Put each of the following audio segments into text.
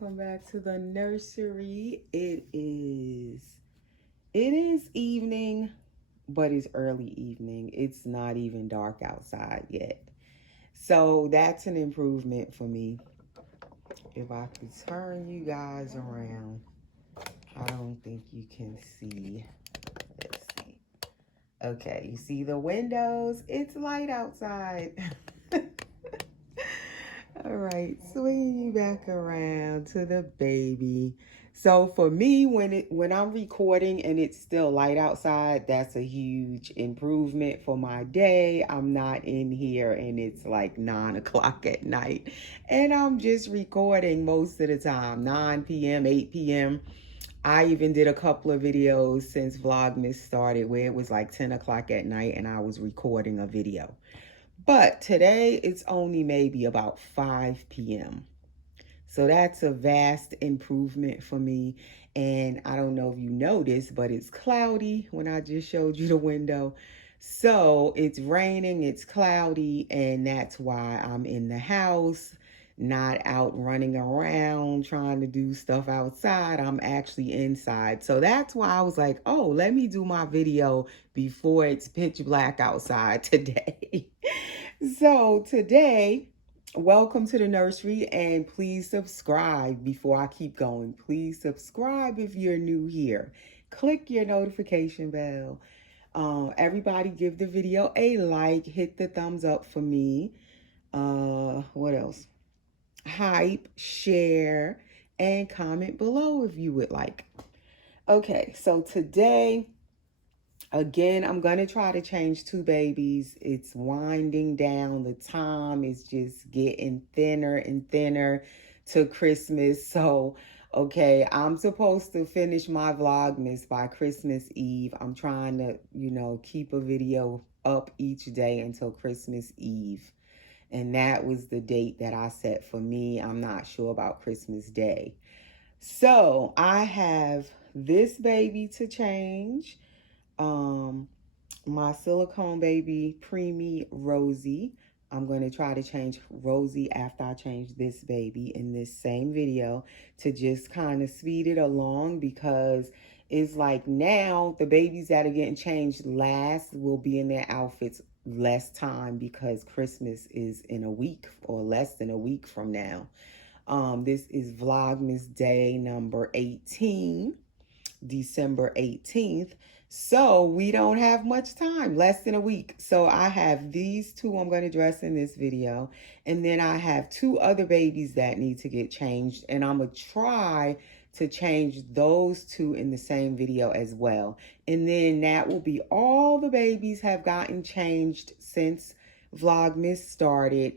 welcome back to the nursery. It is evening, but it's early evening. It's not even dark outside yet. So that's an improvement for me. If I could turn you guys around, I don't think you can see. Let's see. Okay, you see the windows? It's light outside. All right, swing you back around to the baby. So for me, when I'm recording and it's still light outside, that's a huge improvement for my day. I'm not in here and it's like 9 o'clock at night, and I'm just recording most of the time, 9 p.m., 8 p.m. I even did a couple of videos since Vlogmas started where it was like 10 o'clock at night and I was recording a video. But today it's only maybe about 5 p.m. So that's a vast improvement for me. And I don't know if you noticed, but it's cloudy when I just showed you the window. So it's raining, it's cloudy, and that's why I'm in the house, not out running around trying to do stuff outside. I'm actually inside. So that's why I was like, oh, let me do my video before it's pitch black outside today. So today, welcome to the nursery, and please subscribe before I keep going. Please subscribe if you're new here. Click your notification bell. Everybody give the video a like, hit the thumbs up for me. What else? Hype, share, and comment below if you would like. Okay, so today, again, I'm going to try to change 2 babies. It's winding down. The time is just getting thinner and thinner to Christmas. So, okay, I'm supposed to finish my Vlogmas by Christmas Eve. I'm trying to, keep a video up each day until Christmas Eve. And that was the date that I set for me. I'm not sure about Christmas Day. So, I have this baby to change. My silicone baby, preemie Rosie. I'm going to try to change Rosie after I change this baby in this same video to just kind of speed it along, because it's like now the babies that are getting changed last will be in their outfits less time because Christmas is in a week or less than a week from now. This is Vlogmas day number 18, December 18th. So we don't have much time, less than a week. So I have these 2 I'm going to dress in this video. And then I have 2 other babies that need to get changed. And I'm going to try to change those 2 in the same video as well. And then that will be all the babies have gotten changed since Vlogmas started.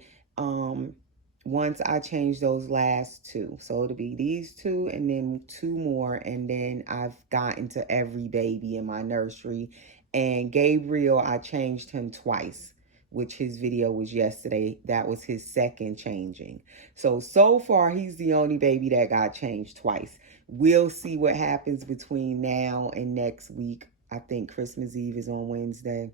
Once I change those last 2. So it'll be these 2 and then 2 more. And then I've gotten to every baby in my nursery. And Gabriel, I changed him twice, which his video was yesterday. That was his second changing. So far, he's the only baby that got changed twice. We'll see what happens between now and next week. I think Christmas Eve is on Wednesday.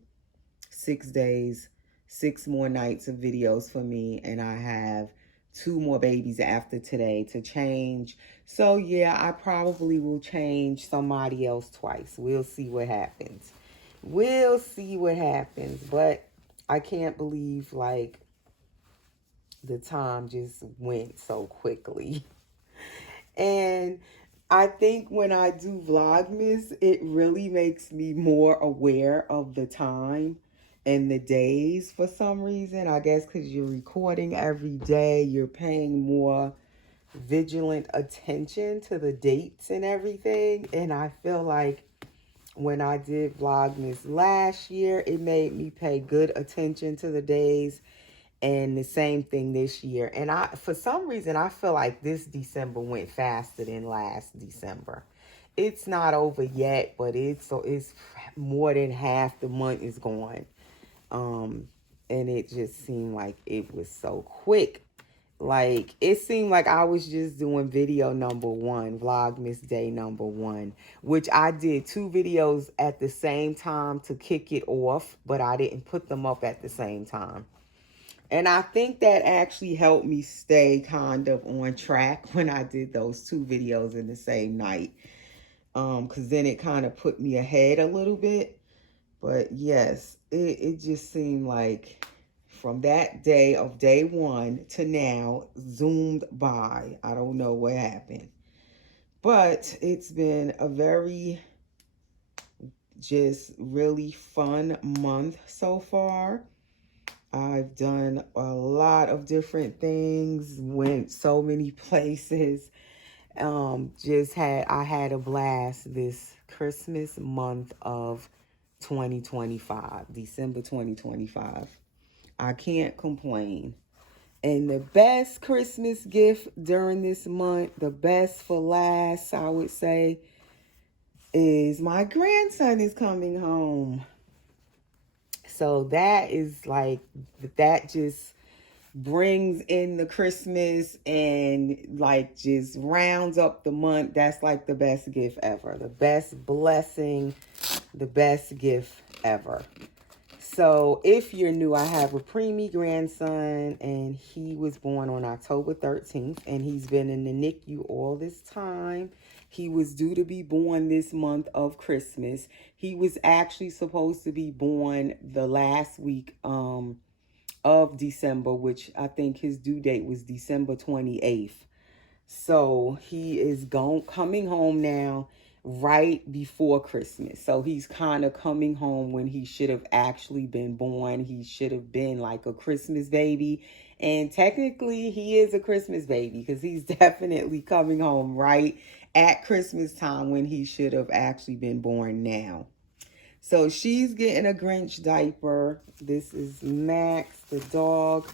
6 days, 6 more nights of videos for me, and I have 2 more babies after today to change. So yeah, I probably will change somebody else twice. We'll see what happens. We'll see what happens. But I can't believe like the time just went so quickly. And I think when I do Vlogmas, it really makes me more aware of the time and the days for some reason. I guess because you're recording every day, you're paying more vigilant attention to the dates and everything. And I feel like when I did Vlogmas last year, it made me pay good attention to the days. And the same thing this year. And for some reason, I feel like this December went faster than last December. It's not over yet, but it's more than half the month is gone. And it just seemed like it was so quick. Like, it seemed like I was just doing video number 1, Vlogmas day number 1, which I did 2 videos at the same time to kick it off, but I didn't put them up at the same time. And I think that actually helped me stay kind of on track when I did those 2 videos in the same night. Because then it kind of put me ahead a little bit. But yes, it just seemed like from that day of day 1 to now zoomed by. I don't know what happened. But it's been a very just really fun month so far. I've done a lot of different things, went so many places. I had a blast this Christmas month of 2025, December 2025. I can't complain. And the best Christmas gift during this month, the best for last, I would say, is my grandson is coming home. So that is like, that just brings in the Christmas and like just rounds up the month. That's like the best gift ever. The best blessing, the best gift ever. So if you're new, I have a preemie grandson and he was born on October 13th and he's been in the NICU all this time. He was due to be born this month of Christmas. He was actually supposed to be born the last week of December, which I think his due date was December 28th. So he is coming home now right before Christmas. So he's kind of coming home when he should have actually been born. He should have been like a Christmas baby. And technically he is a Christmas baby because he's definitely coming home right at Christmas time when he should have actually been born now. So she's getting a Grinch diaper. This is Max, the dog.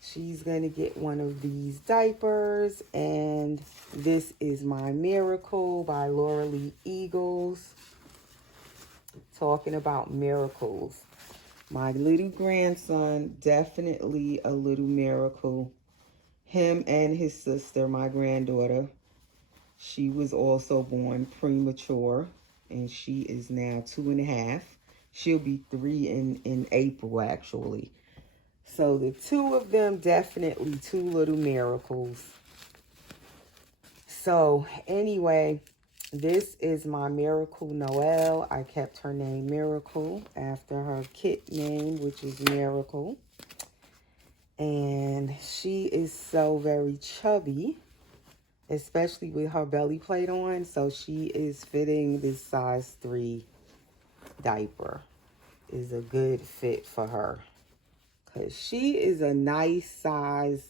She's going to get one of these diapers. And this is My Miracle by Laura Lee Eagles. Talking about miracles. My little grandson, definitely a little miracle. Him and his sister, my granddaughter, she was also born premature. And she is now 2.5. She'll be 3 in April, actually. So the two of them, definitely two little miracles. So anyway, this is my miracle Noel. I kept her name Miracle after her kit name, which is Miracle. And she is so very chubby, especially with her belly plate on. So she is fitting this size 3 diaper. Is a good fit for her. Because she is a nice size,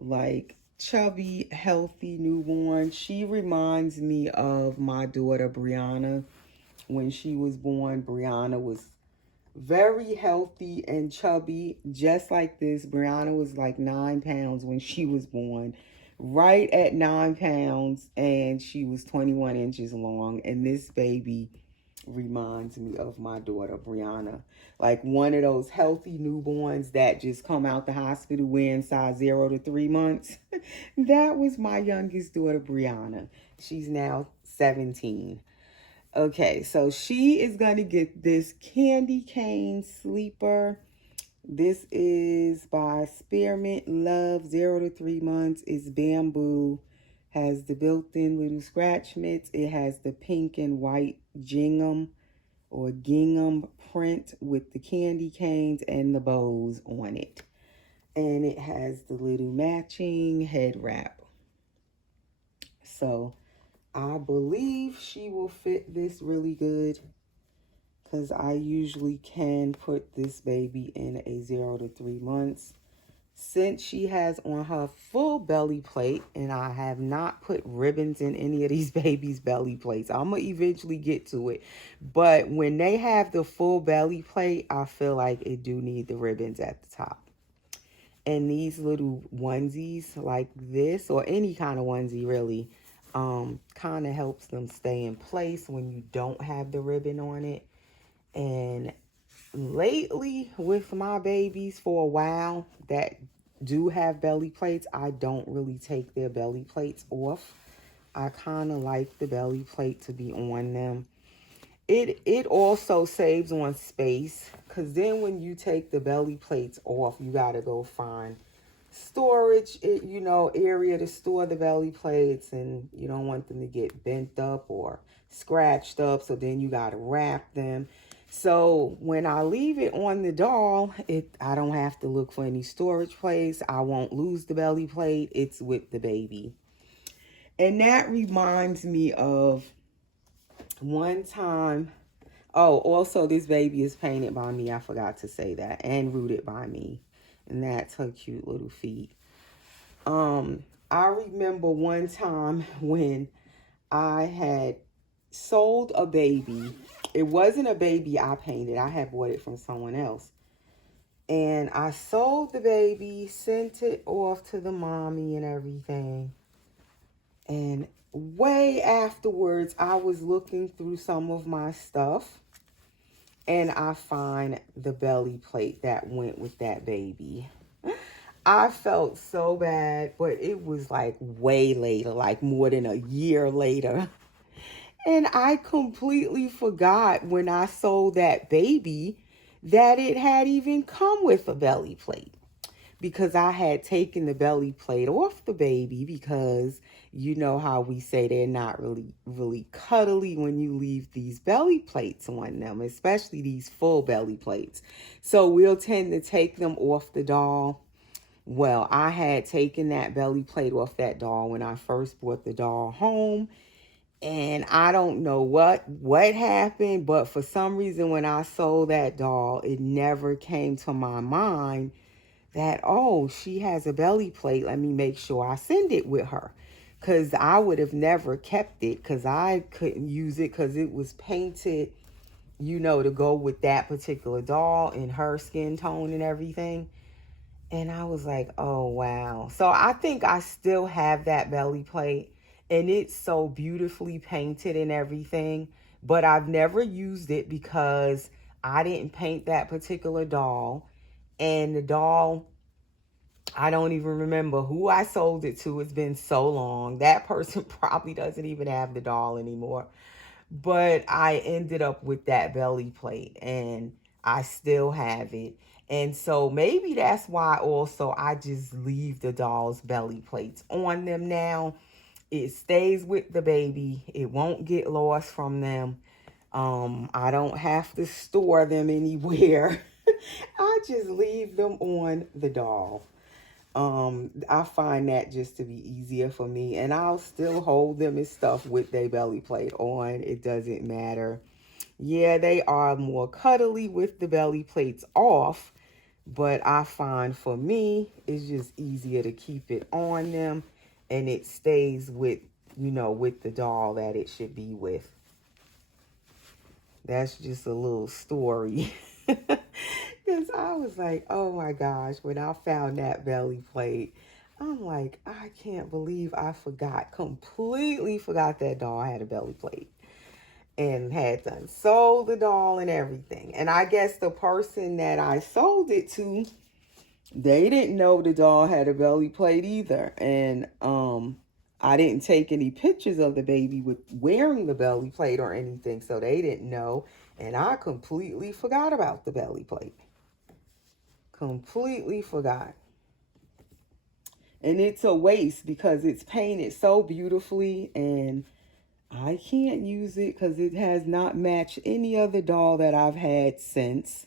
like chubby, healthy newborn. She reminds me of my daughter Brianna. When she was born, Brianna was very healthy and chubby, just like this. Brianna was like 9 pounds when she was born. Right at 9 pounds, and she was 21 inches long. And this baby reminds me of my daughter Brianna, like one of those healthy newborns that just come out the hospital weighing size 0 to 3 months. That was my youngest daughter Brianna. She's now 17. Okay, so she is going to get this candy cane sleeper. This is by Spearmint Love, 0 to 3 months. It's bamboo. Has the built-in little scratch mitts. It has the pink and white gingham or gingham print with the candy canes and the bows on it. And it has the little matching head wrap. So I believe she will fit this really good, because I usually can put this baby in a 0 to 3 months. Since she has on her full belly plate, and I have not put ribbons in any of these babies' belly plates. I'm going to eventually get to it. But when they have the full belly plate, I feel like it do need the ribbons at the top. And these little onesies like this, or any kind of onesie really, kind of helps them stay in place when you don't have the ribbon on it. And lately with my babies, for a while, that do have belly plates, I don't really take their belly plates off. I kind of like the belly plate to be on them. It also saves on space, because then when you take the belly plates off, you got to go find storage, area to store the belly plates, and you don't want them to get bent up or scratched up, so then you got to wrap them. So when I leave it on the doll, I don't have to look for any storage place. I won't lose the belly plate. It's with the baby. And that reminds me of one time. Oh, also this baby is painted by me. I forgot to say that. And rooted by me. And that's her cute little feet. I remember one time when I had sold a baby. It wasn't a baby I painted. I had bought it from someone else. And I sold the baby, sent it off to the mommy and everything. And way afterwards, I was looking through some of my stuff. And I find the belly plate that went with that baby. I felt so bad, but it was like way later, like more than a year later. And I completely forgot when I sold that baby that it had even come with a belly plate. Because I had taken the belly plate off the baby, because you know how we say they're not really cuddly when you leave these belly plates on them, especially these full belly plates. So we'll tend to take them off the doll. Well, I had taken that belly plate off that doll when I first brought the doll home. And I don't know what happened, but for some reason when I sold that doll, it never came to my mind that, oh, she has a belly plate. Let me make sure I send it with her. Because I would have never kept it, because I couldn't use it because it was painted, to go with that particular doll and her skin tone and everything. And I was like, oh, wow. So I think I still have that belly plate. And it's so beautifully painted and everything. But I've never used it because I didn't paint that particular doll. And the doll, I don't even remember who I sold it to. It's been so long. That person probably doesn't even have the doll anymore. But I ended up with that belly plate, and I still have it. And so maybe that's why also I just leave the doll's belly plates on them now. It stays with the baby. It won't get lost from them. I don't have to store them anywhere. I just leave them on the doll. I find that just to be easier for me, and I'll still hold them and stuff with their belly plate on. It doesn't matter. Yeah, they are more cuddly with the belly plates off, but I find for me, it's just easier to keep it on them, and it stays with, with the doll that it should be with. That's just a little story. Because I was like, oh my gosh, when I found that belly plate, I'm like, I can't believe I completely forgot that doll had a belly plate. And had done sold the doll and everything. And I guess the person that I sold it to, they didn't know the doll had a belly plate either. And I didn't take any pictures of the baby with wearing the belly plate or anything, so they didn't know. And I completely forgot about the belly plate. Completely forgot. And it's a waste because it's painted so beautifully, and I can't use it because it has not matched any other doll that I've had since,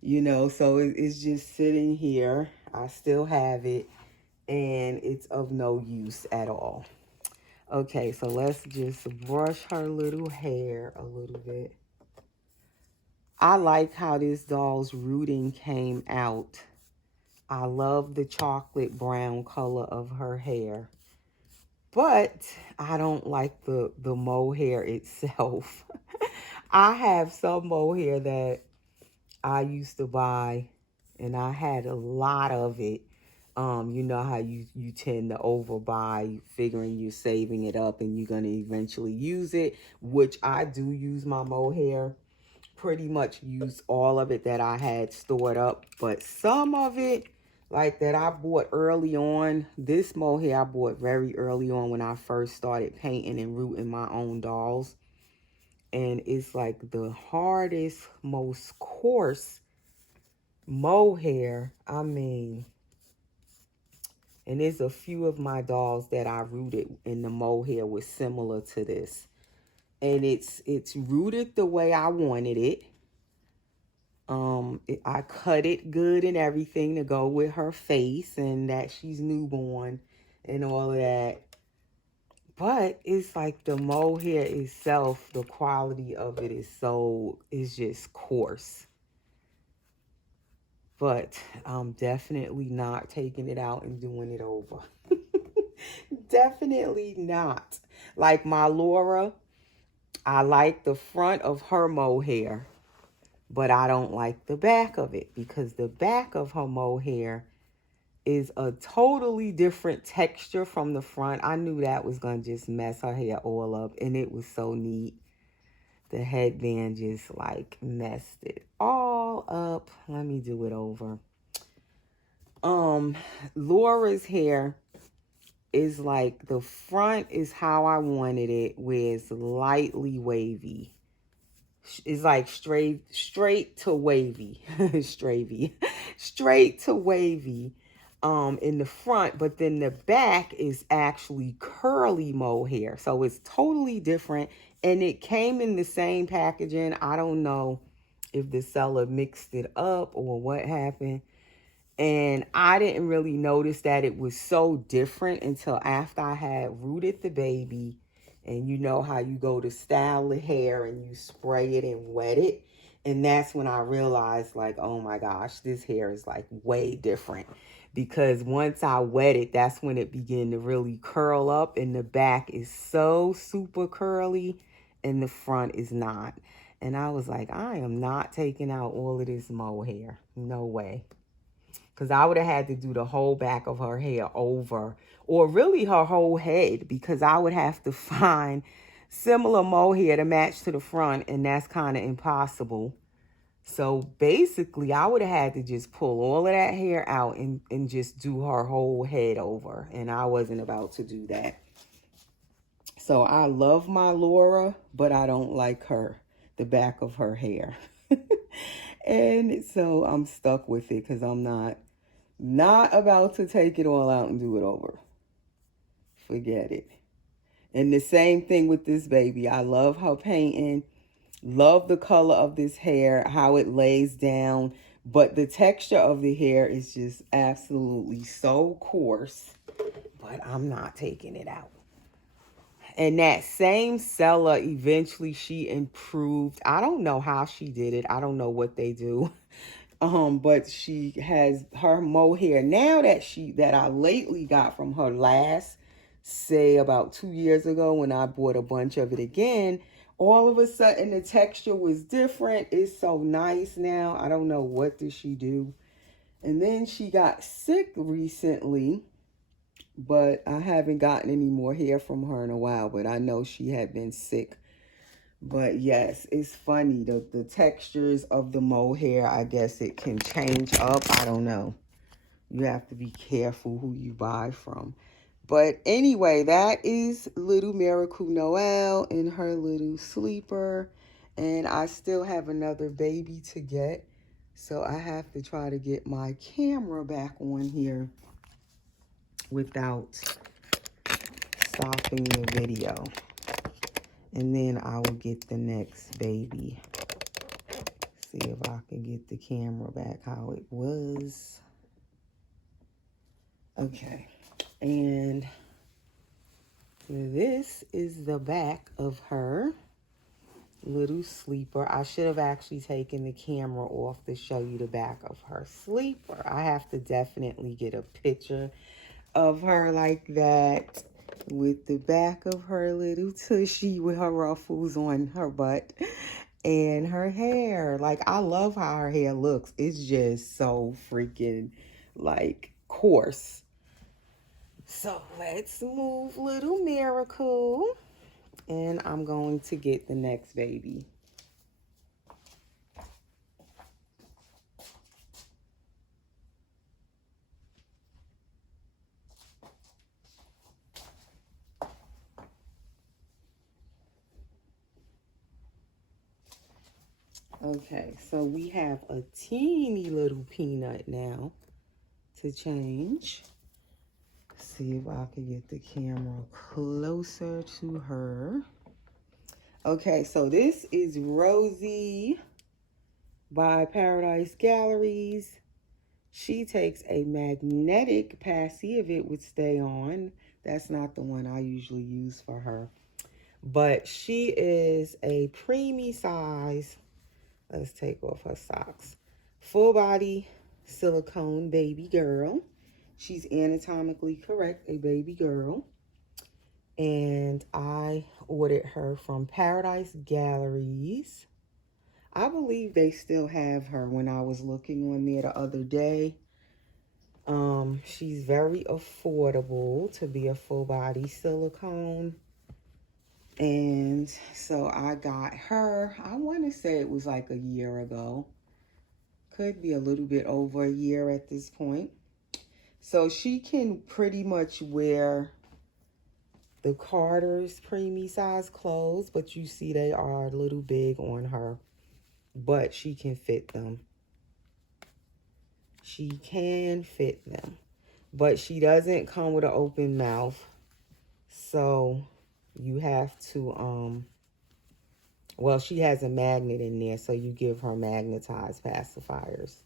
so it's just sitting here. I still have it, and it's of no use at all. Okay, so let's just brush her little hair a little bit. I like how this doll's rooting came out. I love the chocolate brown color of her hair. But I don't like the mohair itself. I have some mohair that I used to buy, and I had a lot of it. You know how you tend to overbuy, figuring you're saving it up and you're going to eventually use it, which I do use my mohair. Pretty much use all of it that I had stored up, but some of it, like that I bought early on, this mohair I bought very early on when I first started painting and rooting my own dolls. and it's like the hardest, most coarse mohair. I mean, and there's a few of my dolls that I rooted in the mohair was similar to this. And it's rooted the way I wanted it. I cut it good and everything to go with her face and that she's newborn and all of that. But it's like the mohair itself, the quality of it is just coarse. But I'm definitely not taking it out and doing it over. Definitely not. Like my Laura, I like the front of her mohair, but I don't like the back of it because the back of her mohair is a totally different texture from the front. I knew that was going to just mess her hair all up, and it was so neat. The headband just like messed it all up. Let me do it over. Laura's hair is like the front is how I wanted it, where it's lightly wavy. It's like straight to wavy. Straight to wavy in the front, but then the back is actually curly mohair. So it's totally different, and it came in the same packaging. I don't know if the seller mixed it up or what happened. And I didn't really notice that it was so different until after I had rooted the baby. And you know how you go to style the hair and you spray it and wet it. And that's when I realized, like, oh my gosh, this hair is like way different. Because once I wet it, that's when it began to really curl up. And the back is so super curly and the front is not. And I was like, I am not taking out all of this mohair. No way. Because I would have had to do the whole back of her hair over, or really her whole head, because I would have to find similar mohair to match to the front, and that's kind of impossible. So basically, I would have had to just pull all of that hair out and just do her whole head over, and I wasn't about to do that. So I love my Laura, but I don't like the back of her hair. And so I'm stuck with it because I'm not about to take it all out and do it over. Forget it. And the same thing with this baby. I love her painting. Love the color of this hair, how it lays down. But the texture of the hair is just absolutely so coarse. But I'm not taking it out. And that same seller, eventually she improved. I don't know how she did it. I don't know what they do. But she has her mohair now that I lately got from her last, say about 2 years ago when I bought a bunch of it again. All of a sudden the texture was different. It's so nice now. I don't know what did she do. And then she got sick recently, but I haven't gotten any more hair from her in a while, but I know she had been sick. But yes, it's funny. The textures of the mohair, I guess it can change up. I don't know. You have to be careful who you buy from. But anyway, that is little Miracle Noel in her little sleeper. And I still have another baby to get. So I have to try to get my camera back on here without stopping the video. And then I will get the next baby. See if I can get the camera back how it was. Okay. And this is the back of her little sleeper. I should have actually taken the camera off to show you the back of her sleeper. I have to definitely get a picture of her like that with the back of her little tushy with her ruffles on her butt and her hair. Like, I love how her hair looks. It's just so freaking like coarse. So let's move little Miracle, and I'm going to get the next baby. Okay, so we have a teeny little peanut now to change. See if I can get the camera closer to her. Okay, so this is Rosie by Paradise Galleries. She takes a magnetic passy if it would stay on. That's not the one I usually use for her. But she is a preemie size. Let's take off her socks. Full body silicone baby girl. She's anatomically correct, a baby girl. And I ordered her from Paradise Galleries. I believe they still have her when I was looking on there the other day. She's very affordable to be a full body silicone. And so I got her, I want to say it was like a year ago. Could be a little bit over a year at this point. So she can pretty much wear the Carter's preemie size clothes, but you see they are a little big on her. But she can fit them. She can fit them. But she doesn't come with an open mouth. So you have to, well, she has a magnet in there, so you give her magnetized pacifiers.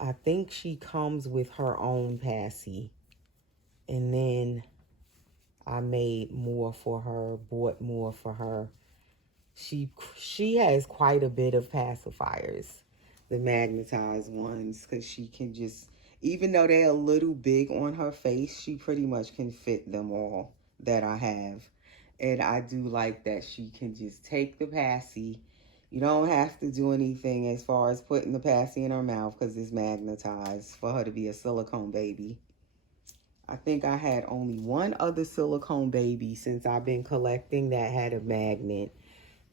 I think she comes with her own passy. And then I made more for her, bought more for her. She has quite a bit of pacifiers, the magnetized ones, because she can just, even though they're a little big on her face, she pretty much can fit them all that I have. And I do like that she can just take the passy. You don't have to do anything as far as putting the passy in her mouth because it's magnetized for her to be a silicone baby. I think I had only one other silicone baby since I've been collecting that had a magnet.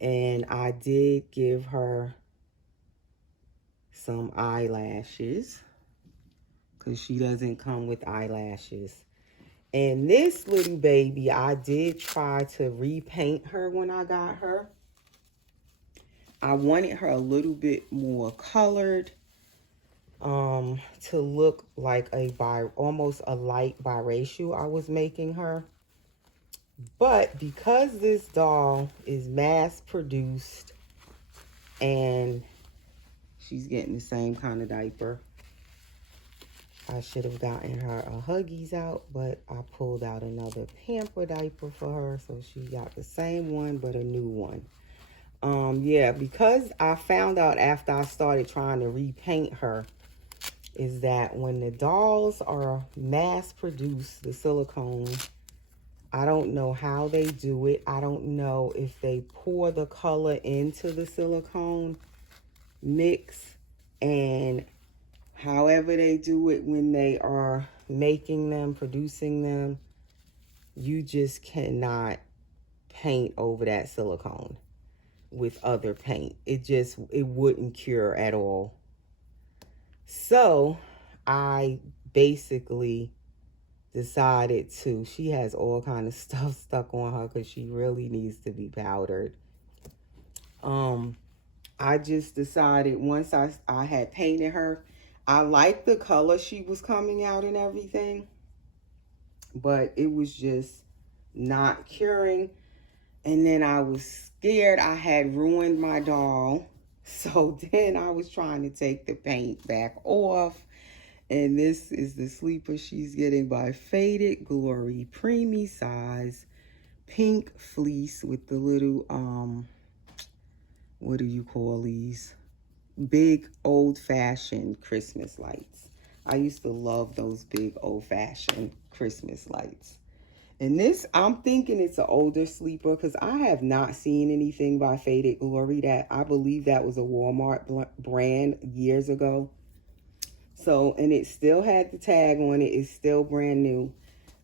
And I did give her some eyelashes because she doesn't come with eyelashes. And this little baby, I did try to repaint her when I got her. I wanted her a little bit more colored, to look like almost a light biracial I was making her. But because this doll is mass produced and she's getting the same kind of diaper, I should have gotten her a Huggies out, but I pulled out another Pamper diaper for her, so she got the same one, but a new one. Yeah, because I found out after I started trying to repaint her, is that when the dolls are mass-produced, the silicone, I don't know how they do it. I don't know if they pour the color into the silicone mix, and however they do it when they are making them, producing them, you just cannot paint over that silicone with other paint. It wouldn't cure at all. So I basically decided to, she has all kind of stuff stuck on her because she really needs to be powdered. I just decided once I had painted her, I liked the color she was coming out and everything, but it was just not curing. And then I was scared I had ruined my doll. So then I was trying to take the paint back off. And this is the sleeper she's getting by Faded Glory, preemie size, pink fleece with the little, what do you call these? Big old-fashioned Christmas lights. I used to love those big old-fashioned Christmas lights. And this, I'm thinking it's an older sleeper because I have not seen anything by Faded Glory. That I believe that was a Walmart brand years ago. So, and it still had the tag on it. It's still brand new.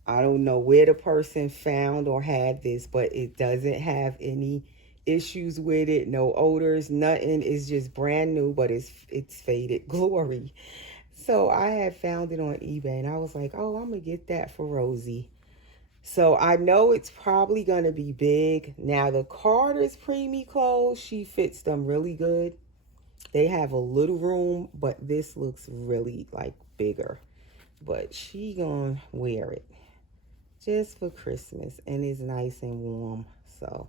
I don't know where the person found or had this, but it doesn't have any issues with it. No odors, nothing. It's just brand new, but it's Faded Glory. So I had found it on eBay and I was like, oh, I'm going to get that for Rosie. So I know it's probably going to be big. Now the Carter's preemie clothes, she fits them really good. They have a little room, but this looks really like bigger. But she gonna wear it just for Christmas, and it's nice and warm. So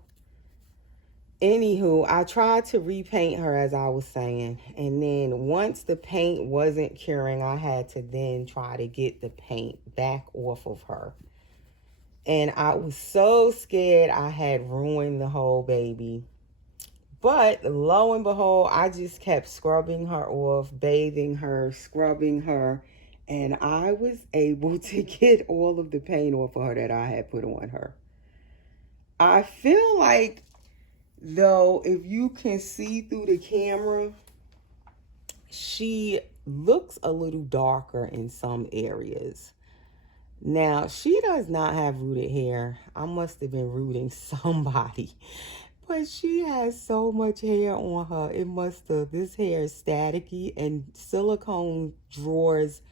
anywho, I tried to repaint her as I was saying, and then once the paint wasn't curing, I had to then try to get the paint back off of her. And I was so scared I had ruined the whole baby. But lo and behold, I just kept scrubbing her off, bathing her, scrubbing her, and I was able to get all of the paint off of her that I had put on her. I feel like, though, if you can see through the camera, she looks a little darker in some areas. Now, she does not have rooted hair. I must have been rooting somebody. But she has so much hair on her. It must have, this hair is staticky, and silicone drawers,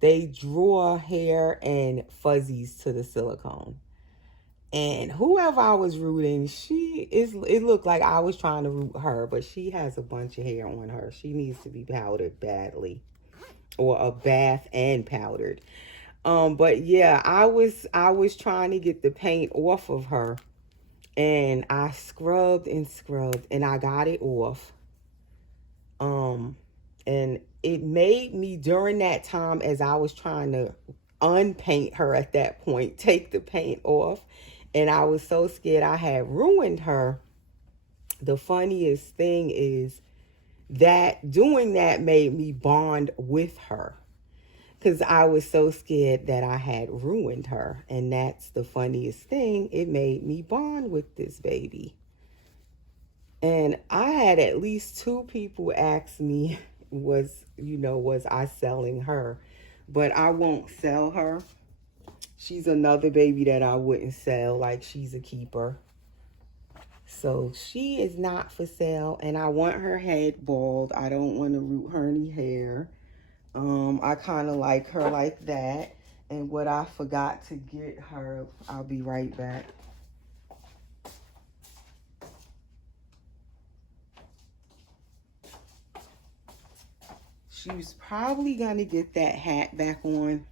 they draw hair and fuzzies to the silicone. And whoever I was rooting, it looked like I was trying to root her, but she has a bunch of hair on her. She needs to be powdered badly, or a bath and powdered. But yeah, I was trying to get the paint off of her, and I scrubbed and scrubbed, and I got it off. And it made me, during that time, as I was trying to unpaint her at that point, take the paint off, and I was so scared I had ruined her. The funniest thing is that doing that made me bond with her, because I was so scared that I had ruined her. And that's the funniest thing. It made me bond with this baby. And I had at least 2 people ask me, was I selling her? But I won't sell her. She's another baby that I wouldn't sell. Like, she's a keeper. So she is not for sale. And I want her head bald. I don't want to root her any hair. I kind of like her like that. And what I forgot to get her, I'll be right back. She was probably going to get that hat back on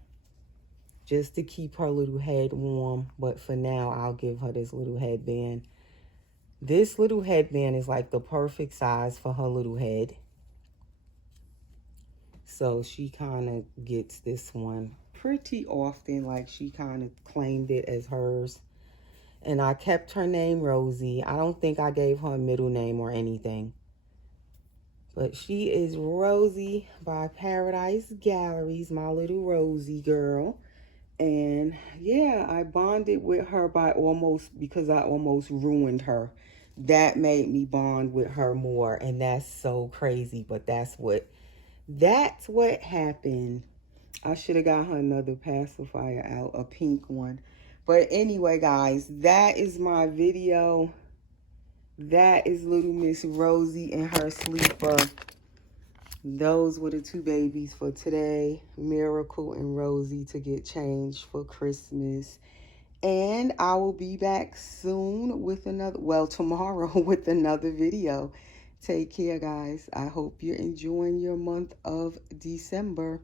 just to keep her little head warm. But for now, I'll give her this little headband. This little headband is like the perfect size for her little head. So she kind of gets this one pretty often. Like, she kind of claimed it as hers. And I kept her name Rosie. I don't think I gave her a middle name or anything. But she is Rosie by Paradise Galleries, my little Rosie girl. And yeah, I bonded with her because I almost ruined her. That made me bond with her more. And that's so crazy, but that's what happened. I should have got her another pacifier out, a pink one. But anyway, guys, that is my video. That is little Miss Rosie and her sleeper. Those were the 2 babies for today. Miracle and Rosie to get changed for Christmas. And I will be back soon with tomorrow with another video. Take care, guys. I hope you're enjoying your month of December.